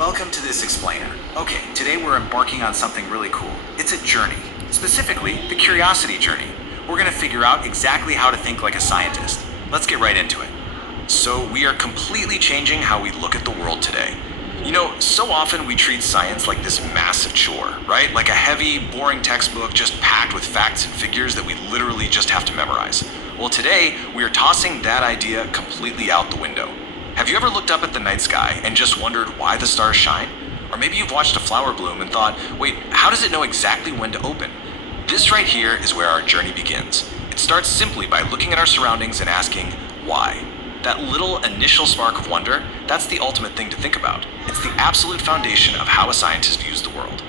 welcome to this explainer. Okay, today we're embarking on something really cool. It's a journey, specifically the curiosity journey. We're gonna figure out exactly how to think like a scientist. Let's get right into it. So we are completely changing how we look at the world today. You know, so often we treat science like this massive chore, right? Like a heavy, boring textbook just packed with facts and figures that we literally just have to memorize. Well, today we are tossing that idea completely out the window. Have you ever looked up at the night sky and just wondered why the stars shine? Or maybe you've watched a flower bloom and thought, wait, how does it know exactly when to open? This right here is where our journey begins. It starts simply by looking at our surroundings and asking, why? That little initial spark of wonder, that's the ultimate thing to think about. It's the absolute foundation of how a scientist views the world.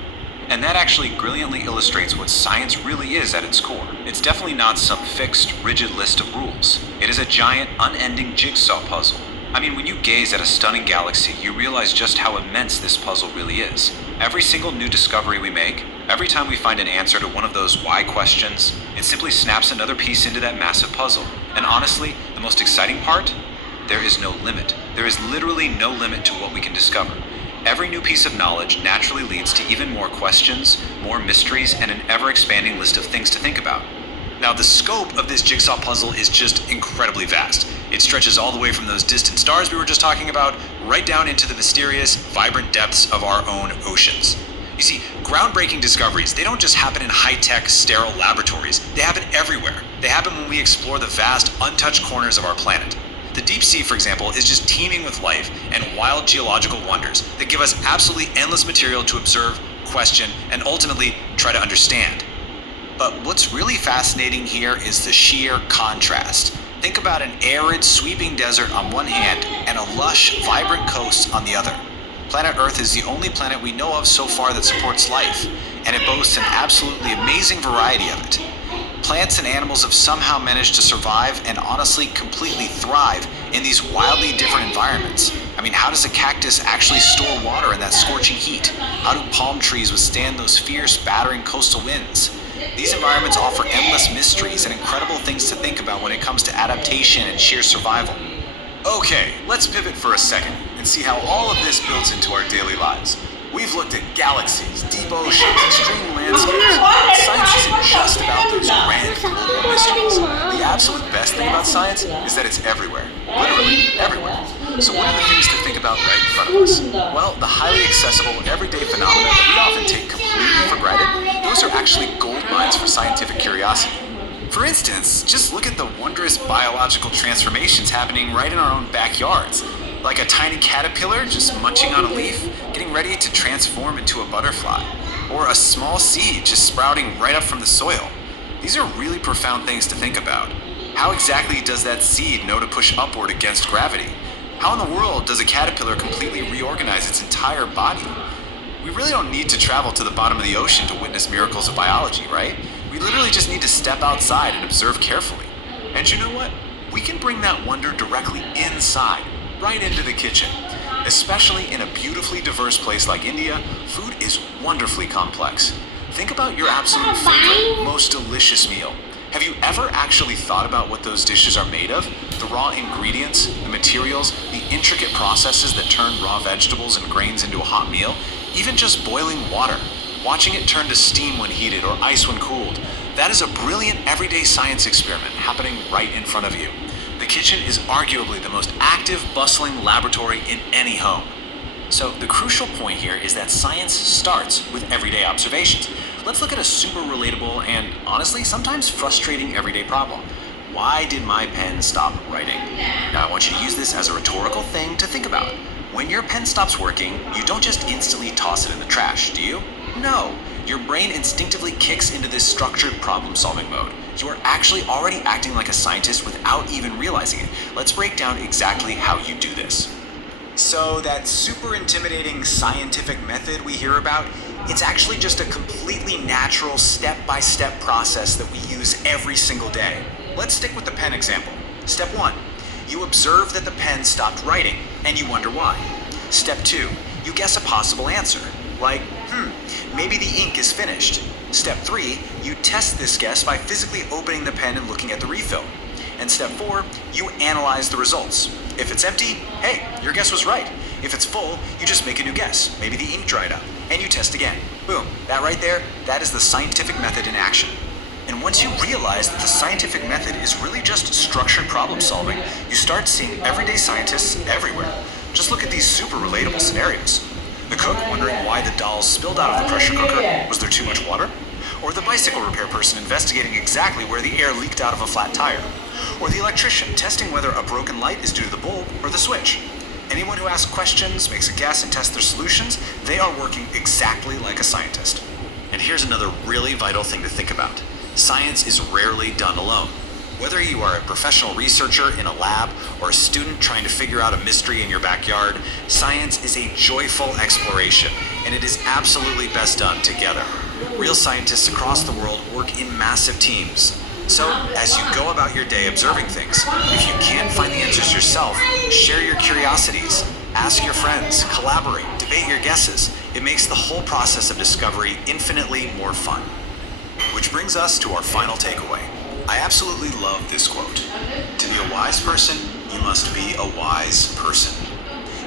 And that actually brilliantly illustrates what science really is at its core. It's definitely not some fixed, rigid list of rules. It is a giant, unending jigsaw puzzle. I mean, when you gaze at a stunning galaxy, you realize just how immense this puzzle really is. Every single new discovery we make, every time we find an answer to one of those why questions, it simply snaps another piece into that massive puzzle. And honestly, the most exciting part? There is no limit. There is literally no limit to what we can discover. Every new piece of knowledge naturally leads to even more questions, more mysteries, and an ever-expanding list of things to think about. Now, the scope of this jigsaw puzzle is just incredibly vast. It stretches all the way from those distant stars we were just talking about, right down into the mysterious, vibrant depths of our own oceans. You see, groundbreaking discoveries, they don't just happen in high-tech, sterile laboratories. They happen everywhere. They happen when we explore the vast, untouched corners of our planet. The deep sea, for example, is just teeming with life and wild geological wonders that give us absolutely endless material to observe, question, and ultimately try to understand. But what's really fascinating here is the sheer contrast. Think about an arid, sweeping desert on one hand and a lush, vibrant coast on the other. Planet Earth is the only planet we know of so far that supports life, and it boasts an absolutely amazing variety of it. Plants and animals have somehow managed to survive and honestly completely thrive in these wildly different environments. I mean, how does a cactus actually store water in that scorching heat? How do palm trees withstand those fierce, battering coastal winds? These environments offer endless mysteries and incredible things to think about when it comes to adaptation and sheer survival. Okay, let's pivot for a second and see how all of this builds into our daily lives. We've looked at galaxies, deep oceans, extreme landscapes. Science isn't just about those grand global mysteries. The absolute best thing about science is that it's everywhere. Literally everywhere. So what are the things to think about right in front of us? Well, the highly accessible, everyday phenomena that we often take completely for granted, those are actually gold mines for scientific curiosity. For instance, just look at the wondrous biological transformations happening right in our own backyards. Like a tiny caterpillar just munching on a leaf, getting ready to transform into a butterfly. Or a small seed just sprouting right up from the soil. These are really profound things to think about. How exactly does that seed know to push upward against gravity? How in the world does a caterpillar completely reorganize its entire body? We really don't need to travel to the bottom of the ocean to witness miracles of biology, right? We literally just need to step outside and observe carefully. And you know what? We can bring that wonder directly inside, right into the kitchen. Especially in a beautifully diverse place like India, food is wonderfully complex. Think about your absolute favorite, most delicious meal. Have you ever actually thought about what those dishes are made of? The raw ingredients, the materials, the intricate processes that turn raw vegetables and grains into a hot meal? Even just boiling water, watching it turn to steam when heated or ice when cooled. That is a brilliant everyday science experiment happening right in front of you. The kitchen is arguably the most active, bustling laboratory in any home. So the crucial point here is that science starts with everyday observations. Let's look at a super relatable and honestly sometimes frustrating everyday problem. Why did my pen stop writing? Now I want you to use this as a rhetorical thing to think about. When your pen stops working, you don't just instantly toss it in the trash, do you? No. Your brain instinctively kicks into this structured problem-solving mode. You are actually already acting like a scientist without even realizing it. Let's break down exactly how you do this. So that super intimidating scientific method we hear about, it's actually just a completely natural step-by-step process that we use every single day. Let's stick with the pen example. Step 1, you observe that the pen stopped writing, and you wonder why. Step 2, you guess a possible answer, like, maybe the ink is finished. Step 3, you test this guess by physically opening the pen and looking at the refill. And step 4, you analyze the results. If it's empty, hey, your guess was right. If it's full, you just make a new guess. Maybe the ink dried up, and you test again. Boom. That right there, that is the scientific method in action. And once you realize that the scientific method is really just structured problem solving, you start seeing everyday scientists everywhere. Just look at these super relatable scenarios. The cook wondering why the dal spilled out of the pressure cooker. Was there too much water? Or the bicycle repair person investigating exactly where the air leaked out of a flat tire. Or the electrician testing whether a broken light is due to the bulb or the switch. Anyone who asks questions, makes a guess, and tests their solutions, they are working exactly like a scientist. And here's another really vital thing to think about. Science is rarely done alone. Whether you are a professional researcher in a lab or a student trying to figure out a mystery in your backyard, science is a joyful exploration, and it is absolutely best done together. Real scientists across the world work in massive teams. So, as you go about your day observing things, if you can't find the answers yourself, share your curiosities, ask your friends, collaborate, debate your guesses. It makes the whole process of discovery infinitely more fun. Which brings us to our final takeaway. I absolutely love this quote. To be a wise person, you must be a wise person.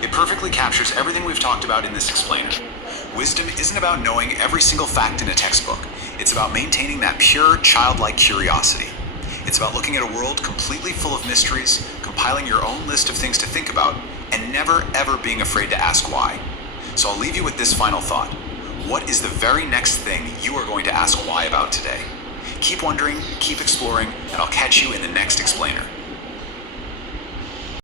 It perfectly captures everything we've talked about in this explainer. Wisdom isn't about knowing every single fact in a textbook. It's about maintaining that pure, childlike curiosity. It's about looking at a world completely full of mysteries, compiling your own list of things to think about, and never ever being afraid to ask why. So I'll leave you with this final thought. What is the very next thing you are going to ask why about today? Keep wondering, keep exploring, and I'll catch you in the next explainer.